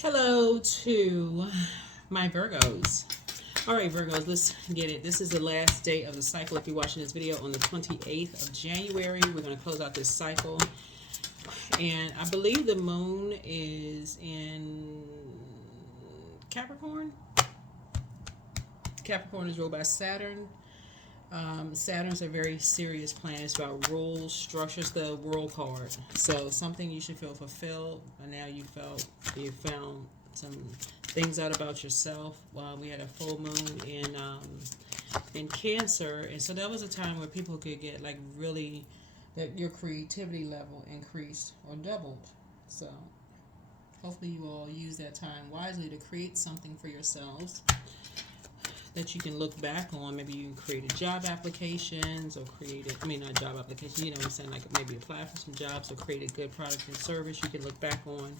Hello to my Virgos. All right, Virgos, let's get it. This is the last day of the cycle. If you're watching this video on the 28th of January, we're going to close out this cycle. And I believe the moon is in Capricorn. Capricorn is ruled by Saturn. Saturn's a very serious planet. It's about rules, structures, the world card. So something you should feel fulfilled. And now you found some things out about yourself. We had a full moon in Cancer, and so that was a time where people could get like really that your creativity level increased or doubled. So hopefully you all use that time wisely to create something for yourselves that you can look back on. Maybe you created job applications or not job applications, you know what I'm saying, like maybe apply for some jobs or create a good product and service you can look back on.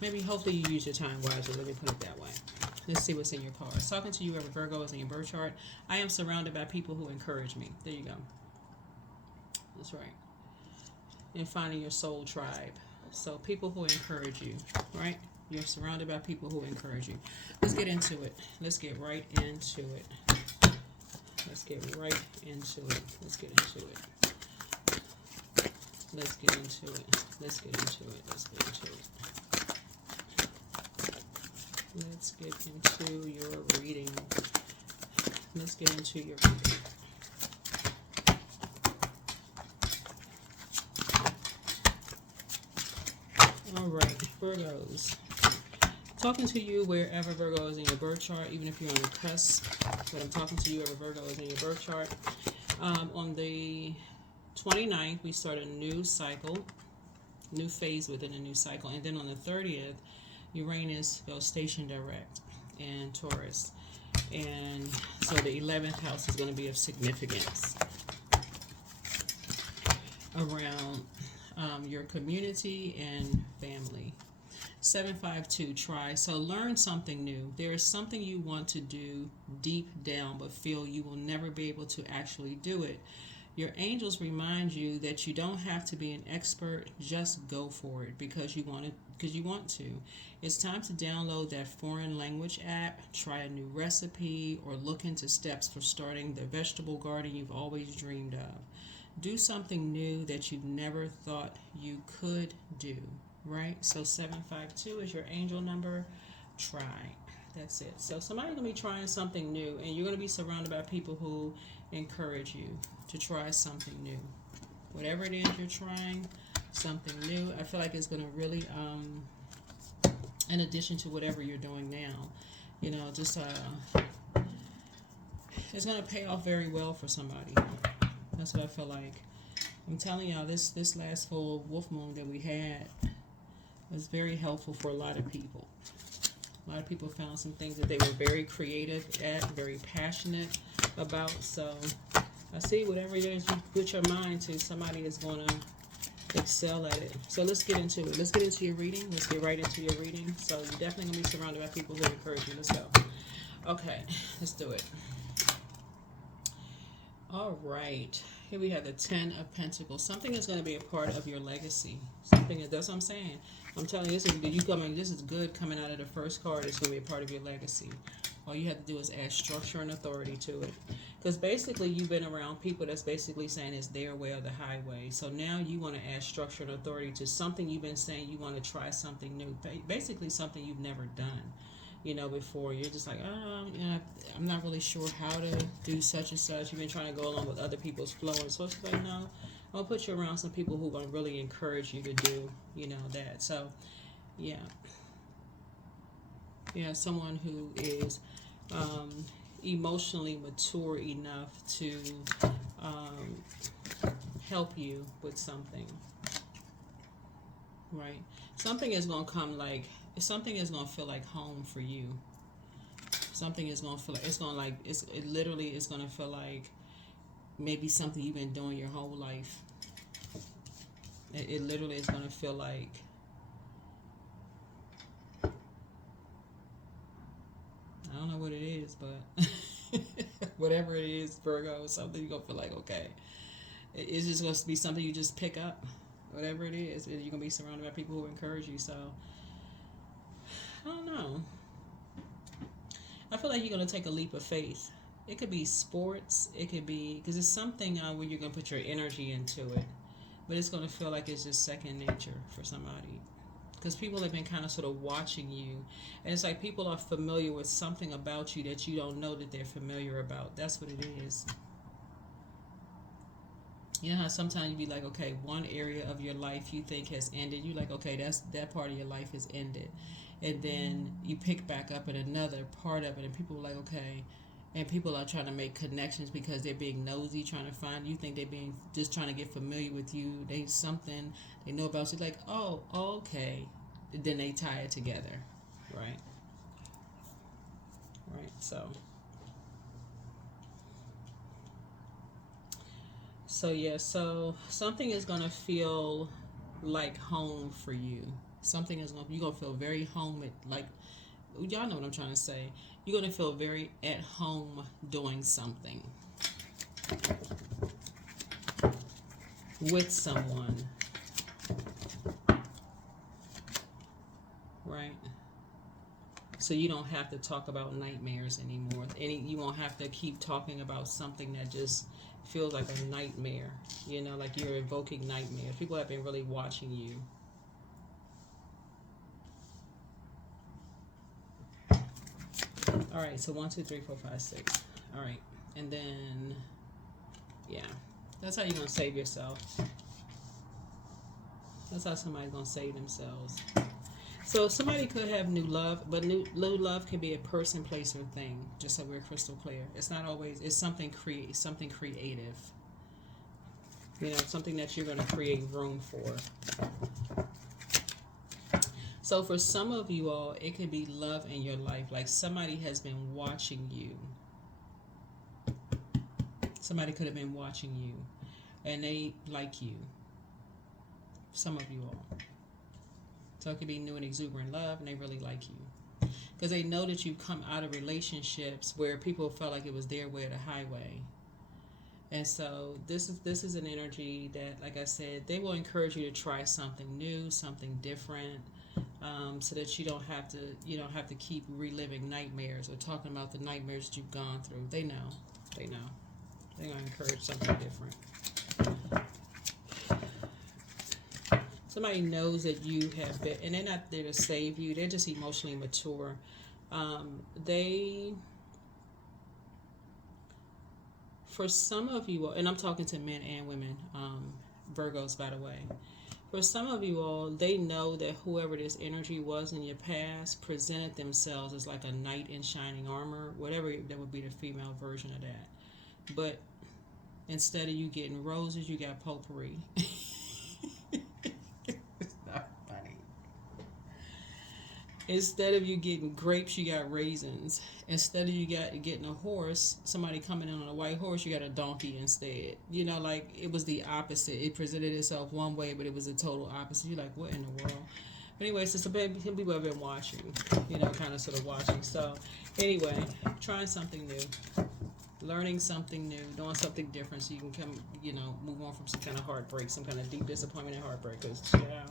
Maybe hopefully you use your time wisely, let me put it that way. Let's see what's in your cards. Talking to you, whoever Virgo is in your birth chart. I am surrounded by people who encourage me. There you go. That's right. And finding your soul tribe. So people who encourage you, right? You're surrounded by people who encourage you. Let's get into it. Let's get right into it. Let's get right into it. Let's get into it. Let's get into it. Let's get into it. Let's get into it. Let's get into your reading. Let's get into your reading. All right, Virgos. Talking to you wherever Virgo is in your birth chart, even if you're on the cusp, but I'm talking to you wherever Virgo is in your birth chart. On the 29th, we start a new cycle, new phase within a new cycle. And then on the 30th, Uranus goes station direct in Taurus. And so the 11th house is going to be of significance around your community and family. 752, try. So learn something new. There is something you want to do deep down, but feel you will never be able to actually do it. Your angels remind you that you don't have to be an expert. Just go for it because you want to. It's time to download that foreign language app, try a new recipe, or look into steps for starting the vegetable garden you've always dreamed of. Do something new that you never thought you could do. Right? So 752 is your angel number. Try. That's it. So somebody's going to be trying something new, and you're going to be surrounded by people who encourage you to try something new. Whatever it is you're trying, something new, I feel like it's going to really, in addition to whatever you're doing now, just it's going to pay off very well for somebody. That's what I feel like. I'm telling y'all, this last full wolf moon that we had was very helpful for a lot of people. A lot of people found some things that they were very creative at, very passionate about. So I see whatever it is you put your mind to, somebody is going to excel at it. So let's get into it. Let's get into your reading. Let's get right into your reading. So you're definitely going to be surrounded by people who encourage you. Let's go. Okay, let's do it. All right. Here we have the 10 of Pentacles. Something is going to be a part of your legacy. That's what I'm saying. I'm telling you, this is good coming out of the first card. It's going to be a part of your legacy. All you have to do is add structure and authority to it. Because basically you've been around people that's basically saying it's their way or the highway. So now you want to add structure and authority to something you've been saying you want to try something new. Basically something you've never done. Before you're just like, I'm not really sure how to do such and such. You've been trying to go along with other people's flow, and so it's like, no, I'll put you around some people who are going to really encourage you to do, that. So, yeah, someone who is emotionally mature enough to help you with something, right? Something is going to come something is going to feel like home for you. Something is going to feel like it's going to feel like maybe something you've been doing your whole life. It literally is going to feel like I don't know what it is, but whatever it is, Virgo, something you're going to feel like, okay. It's just going to be something you just pick up. Whatever it is, you're going to be surrounded by people who encourage you. So I don't know. I feel like you're going to take a leap of faith. It could be sports. It could be, because it's something where you're going to put your energy into it. But it's going to feel like it's just second nature for somebody. Because people have been kind of sort of watching you. And it's like people are familiar with something about you that you don't know that they're familiar about. That's what it is. You know how sometimes you be like, okay, one area of your life you think has ended. You like, okay, that part of your life has ended. And then you pick back up in another part of it, and people are like, okay. And people are trying to make connections because they're being nosy, trying to find you. Think they're being just trying to get familiar with you. They something they know about you. Like, oh, okay. Then they tie it together, right? Right. So yeah. So something is gonna feel like home for you. Something is gonna you're gonna feel very home. Like y'all know what I'm trying to say. You're going to feel very at home doing something with someone, right? So you don't have to talk about nightmares anymore. You won't have to keep talking about something that just feels like a nightmare. You know, like you're evoking nightmares. People have been really watching you. All right, so 1, 2, 3, 4, 5, 6. All right, and then, yeah, that's how you're going to save yourself. That's how somebody's going to save themselves. So somebody could have new love, but new love can be a person, place, or thing, just so we're crystal clear. It's not always, it's something creative. You know, something that you're going to create room for. So for some of you all, it could be love in your life. Like somebody has been watching you. Somebody could have been watching you. And they like you. Some of you all. So it could be new and exuberant love, and they really like you. Because they know that you've come out of relationships where people felt like it was their way or the highway. And so this is an energy that, like I said, they will encourage you to try something new, something different. So that you don't have to keep reliving nightmares or talking about the nightmares that you've gone through. They know. They're gonna encourage something different. Somebody knows that you have been, and they're not there to save you. They're just emotionally mature. For some of you, and I'm talking to men and women, Virgos, by the way. For some of you all, they know that whoever this energy was in your past presented themselves as like a knight in shining armor, whatever that would be the female version of that. But instead of you getting roses, you got potpourri. It's not funny. Instead of you getting grapes, you got raisins. Instead of you getting a horse, somebody coming in on a white horse, you got a donkey instead. You know, like it was the opposite. It presented itself one way, but it was the total opposite. You're like, what in the world? But anyway, so some people have been watching, you know, kind of sort of watching. So anyway, trying something new, learning something new, doing something different so you can come, you know, move on from some kind of heartbreak, some kind of deep disappointment and heartbreak. Because, yeah,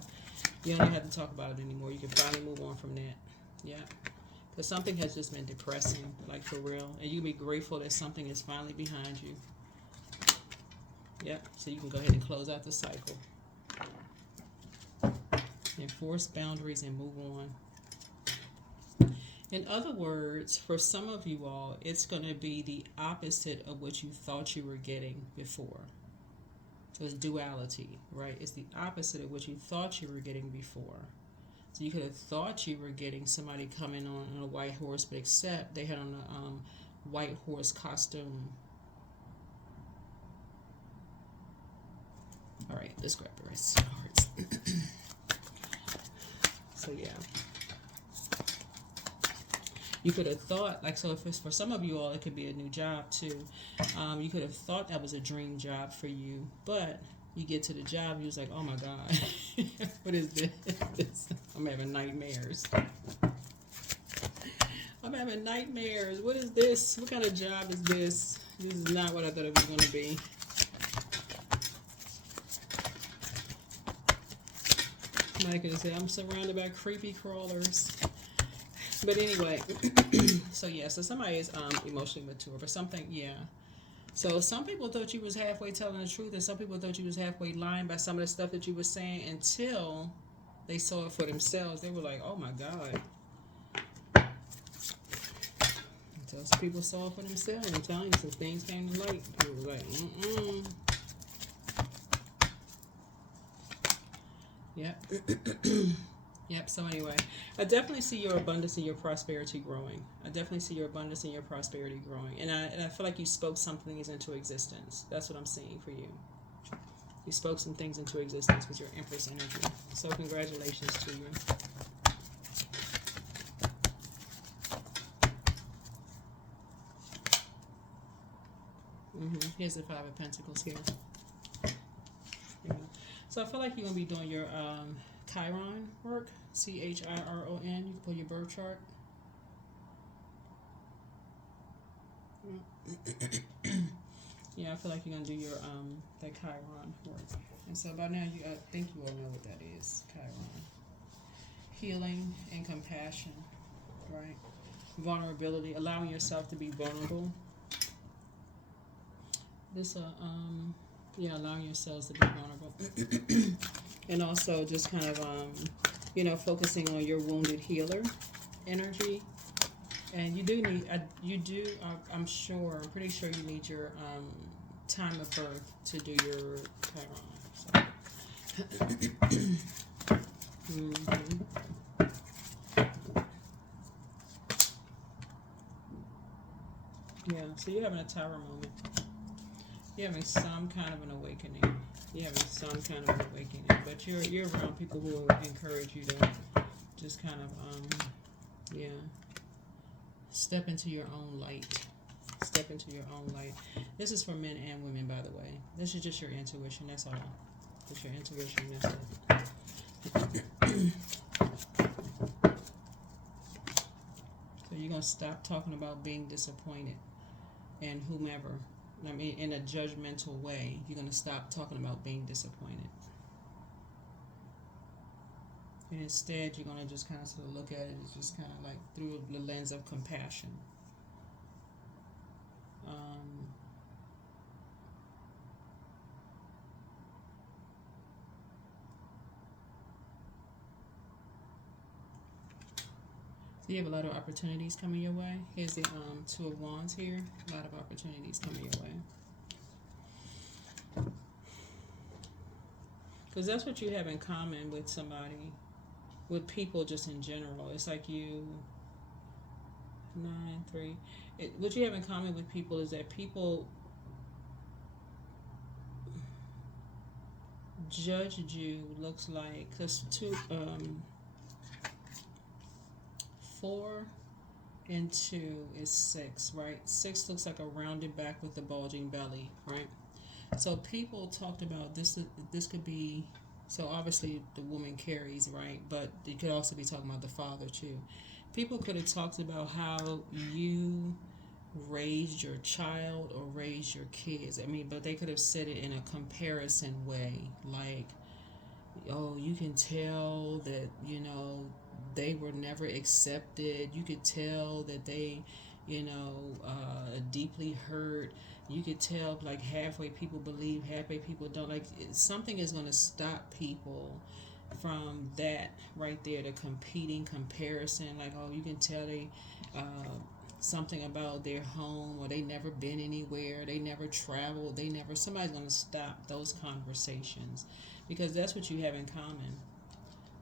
you don't even have to talk about it anymore. You can finally move on from that. Yeah. Because something has just been depressing, like for real. And you can be grateful that something is finally behind you. Yep. So you can go ahead and close out the cycle. Enforce boundaries and move on. In other words, for some of you all, it's going to be the opposite of what you thought you were getting before. So it's duality, right? It's the opposite of what you thought you were getting before. So you could have thought you were getting somebody coming on a white horse, but except they had on a white horse costume. All right, let's grab the rest of the cards. So yeah. You could have thought, like, so if it's for some of you all, it could be a new job too. You could have thought that was a dream job for you, but you get to the job, you was like, oh my God, what is this? I'm having nightmares. I'm having nightmares. What is this? What kind of job is this? This is not what I thought it was going to be. Somebody could have said, I'm surrounded by creepy crawlers. But anyway, so yeah, so somebody is emotionally mature, but something, yeah. So some people thought you was halfway telling the truth, and some people thought you was halfway lying by some of the stuff that you were saying until they saw it for themselves. They were like, "Oh my God!" Until some people saw it for themselves, I'm telling you, some things came to light. People was like, "Mm-mm." Yep. Yep. So anyway, I definitely see your abundance and your prosperity growing. I definitely see your abundance and your prosperity growing, and I feel like you spoke some things into existence. That's what I'm seeing for you. You spoke some things into existence with your Empress energy. So congratulations to you. Here's the Five of Pentacles here. Yeah. So I feel like you're gonna be doing your Chiron work. Chiron. You can pull your birth chart. Yeah, I feel like you're gonna do your that Chiron work. And so by now you I think you all know what that is. Chiron. Healing and compassion, right? Vulnerability, allowing yourself to be vulnerable. This yeah, allowing yourselves to be vulnerable. And also just kind of focusing on your wounded healer energy. And you do need, I'm sure, I'm pretty sure you need your time of birth to do your Chiron. So. Yeah, so you're having a tower moment. You're having some kind of an awakening. You're having some kind of an awakening. But you're around people who will encourage you to just kind of, step into your own light. Step into your own light. This is for men and women, by the way. This is just your intuition, that's all. It's your intuition, that's it. So you're going to stop talking about being disappointed and whomever. I mean, in a judgmental way, you're going to stop talking about being disappointed. And instead, you're going to just kind of sort of look at it as just kind of like through the lens of compassion. So you have a lot of opportunities coming your way. Here's the Two of Wands here. A lot of opportunities coming your way. Because that's what you have in common with somebody, with people just in general. It's like you, 9, 3. What you have in common with people is that people judged you, looks like, because 4 and 2 is 6, right? 6 looks like a rounded back with a bulging belly, right? So people talked about this. This could be, so obviously the woman carries, right? But you could also be talking about the father too. People could have talked about how you raised your child or raised your kids. I mean, but they could have said it in a comparison way, like, oh, you can tell that, they were never accepted. You could tell that they, deeply hurt. You could tell, like, halfway people believe, halfway people don't. Like, something is going to stop people from that right there, the competing comparison. Like, oh, you can tell they, something about their home, or they never been anywhere, they never traveled, somebody's going to stop those conversations, because that's what you have in common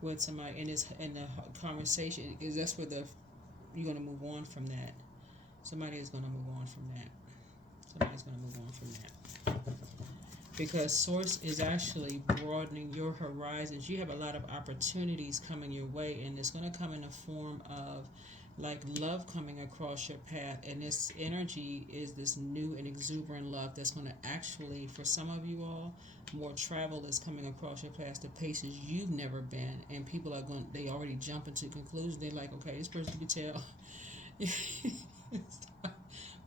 with somebody in the conversation, because that's where you're going to move on from that. Somebody is going to move on from that. Somebody's going to move on from that. Because Source is actually broadening your horizons. You have a lot of opportunities coming your way, and it's going to come in the form of like love coming across your path. And this energy is this new and exuberant love that's going to actually, for some of you all, more travel is coming across your path to places you've never been. And people are they already jump into conclusions. They're like, okay, this person, you can tell.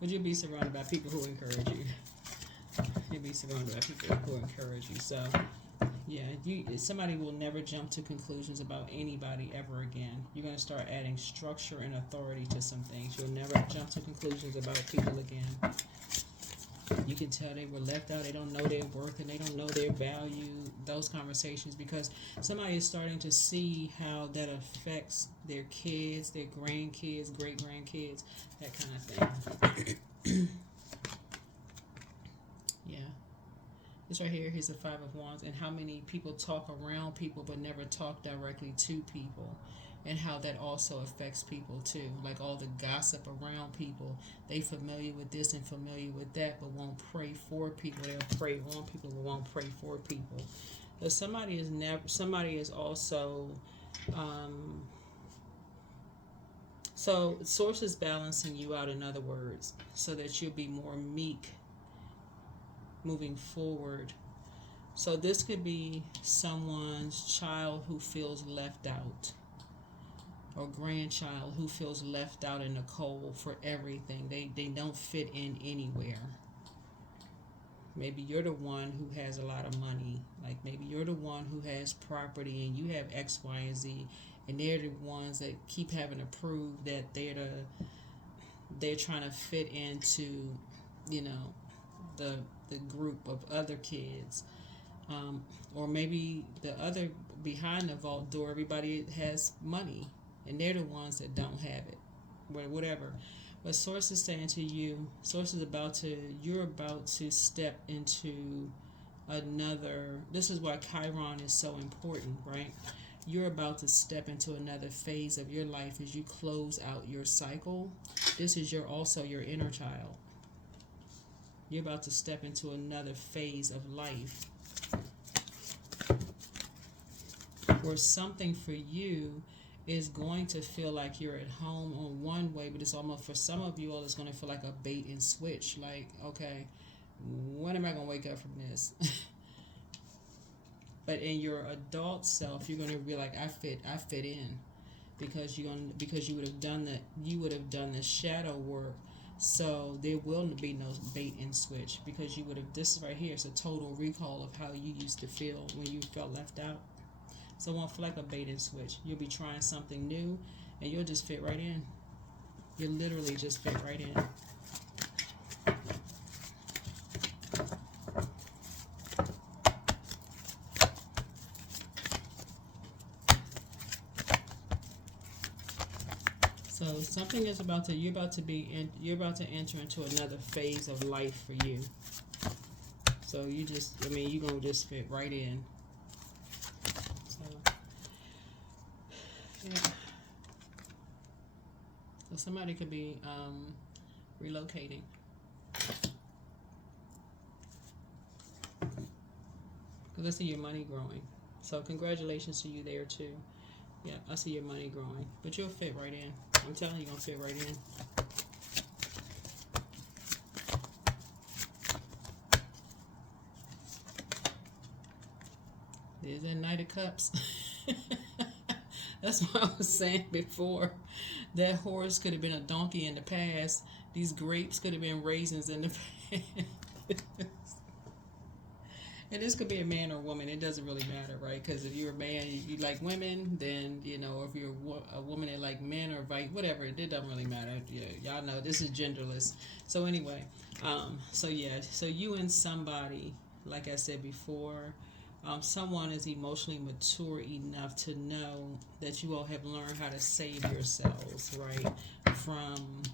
But you'll be surrounded by people who encourage you. You'll be surrounded by people who encourage you. So, Yeah, somebody will never jump to conclusions about anybody ever again. You're going to start adding structure and authority to some things. You'll never jump to conclusions about people again. You can tell they were left out. They don't know their worth and they don't know their value. Those conversations, because somebody is starting to see how that affects their kids, their grandkids, great grandkids, that kind of thing. Yeah. This right here, here's the Five of Wands, and how many people talk around people but never talk directly to people, and how that also affects people too. Like all the gossip around people, they familiar with this and familiar with that, but won't pray for people. They'll pray on people, but won't pray for people. But somebody is also, so source is balancing you out, in other words, so that you'll be more meek moving forward. So this could be someone's child who feels left out, or grandchild who feels left out in the cold for everything. They don't fit in anywhere. Maybe you're the one who has a lot of money. Like maybe you're the one who has property and you have X, Y, and Z, and they're the ones that keep having to prove that they're trying to fit into, the group of other kids. Or maybe the other, behind the vault door, everybody has money and they're the ones that don't have it, whatever. But source is saying to you, source is you're about to step into another, this is why Chiron is so important, right? You're about to step into another phase of your life as you close out your cycle. This is also your inner child. You're about to step into another phase of life where something for you is going to feel like you're at home on one way, but it's almost, for some of you all, it's going to feel like a bait and switch. Like, okay, when am I going to wake up from this? But in your adult self, you're going to be like, I fit in, because you would have done the shadow work. So there will be no bait and switch, because you would have, this right here is a total recall of how you used to feel when you felt left out. So it won't feel like a bait and switch. You'll be trying something new and you'll just fit right in. You'll literally just fit right in. So something is you're about to enter into another phase of life for you. So you're going to just fit right in. So, yeah. So somebody could be relocating. Because I see your money growing. So congratulations to you there too. Yeah, I see your money growing. But you'll fit right in. I'm telling you, you're going to fit right in. There's that Knight of Cups. That's what I was saying before. That horse could have been a donkey in the past. These grapes could have been raisins in the past. And this could be a man or a woman. It doesn't really matter, right? Because if you're a man, you like women, then, if you're a woman that like men or whatever, it doesn't really matter. Yeah, y'all know this is genderless. So anyway, so you and somebody, like I said before, someone is emotionally mature enough to know that you all have learned how to save yourselves, right? From,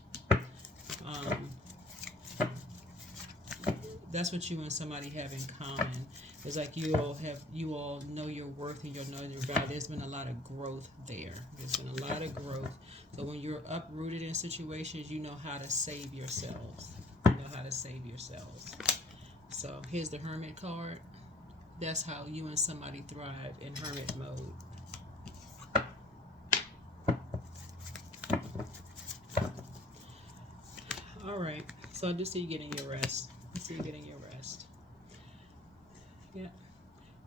that's what you and somebody have in common. It's like you all know your worth and you know your value. There's been a lot of growth there. There's been a lot of growth. So when you're uprooted in situations, you know how to save yourselves. You know how to save yourselves. So here's the Hermit card. That's how you and somebody thrive in hermit mode. All right. So I just see you getting your rest. Yeah.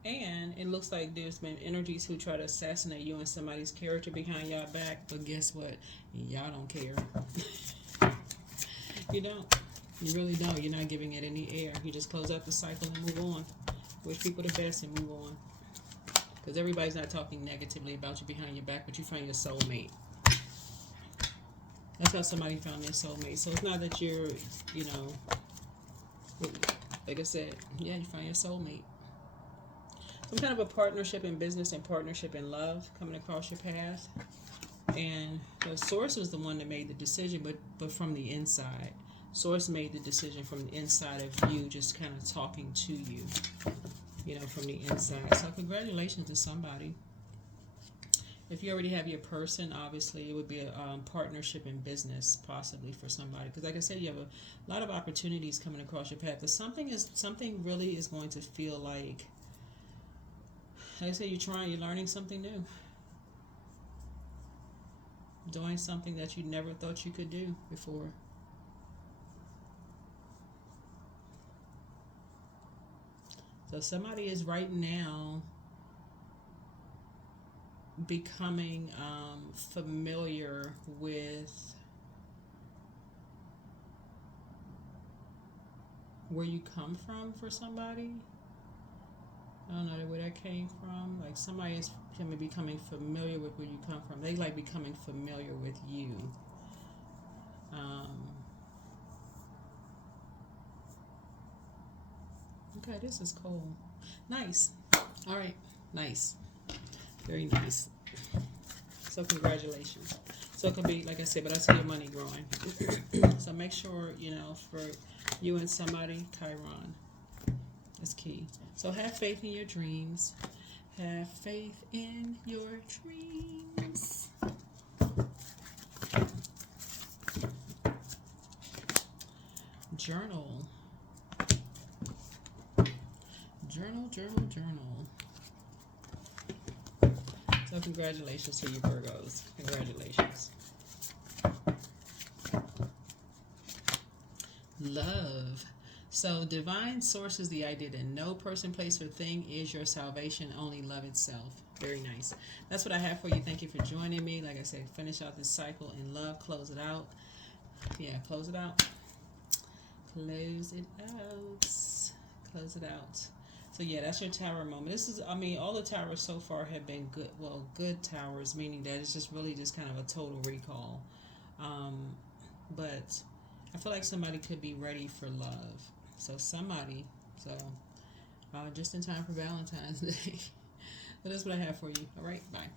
And it looks like there's been energies who try to assassinate you and somebody's character behind y'all back. But guess what? Y'all don't care. You don't. You really don't. You're not giving it any air. You just close out the cycle and move on. Wish people the best and move on. Because everybody's not talking negatively about you behind your back, but you find your soulmate. That's how somebody found their soulmate. So it's not that you're, you know, like I said, yeah, you find your soulmate. Some kind of a partnership in business and partnership in love coming across your path. And the source was the one that made the decision, but from the inside. Source made the decision from the inside of you, just kind of talking to you, you know, from the inside. So congratulations to somebody. If you already have your person, obviously it would be a partnership in business, possibly for somebody. Because like I said, you have a lot of opportunities coming across your path. But something really is going to feel like I said, you're learning something new. Doing something that you never thought you could do before. So somebody is right now becoming familiar with where you come from for somebody. I don't know where that came from. Like somebody is becoming familiar with where you come from. They like becoming familiar with you. Okay, this is cool. Nice. All right, nice. Very nice. So congratulations. So it could be, like I said, but I see your money growing. So make sure, you know, for you and somebody, Chiron is key. So have faith in your dreams. Have faith in your dreams. Journal. Journal. So congratulations to you, Virgos. Congratulations. Love. So divine source is the idea that no person, place, or thing is your salvation, only love itself. Very nice. That's what I have for you. Thank you for joining me. Like I said, finish out this cycle in love. Close it out. Yeah, close it out. Close it out. Close it out. So yeah, that's your tower moment. This is, I mean, all the towers so far have been good. Well, good towers, meaning that it's just really just kind of a total recall. But I feel like somebody could be ready for love. So somebody, just in time for Valentine's Day. So that's what I have for you. All right, bye.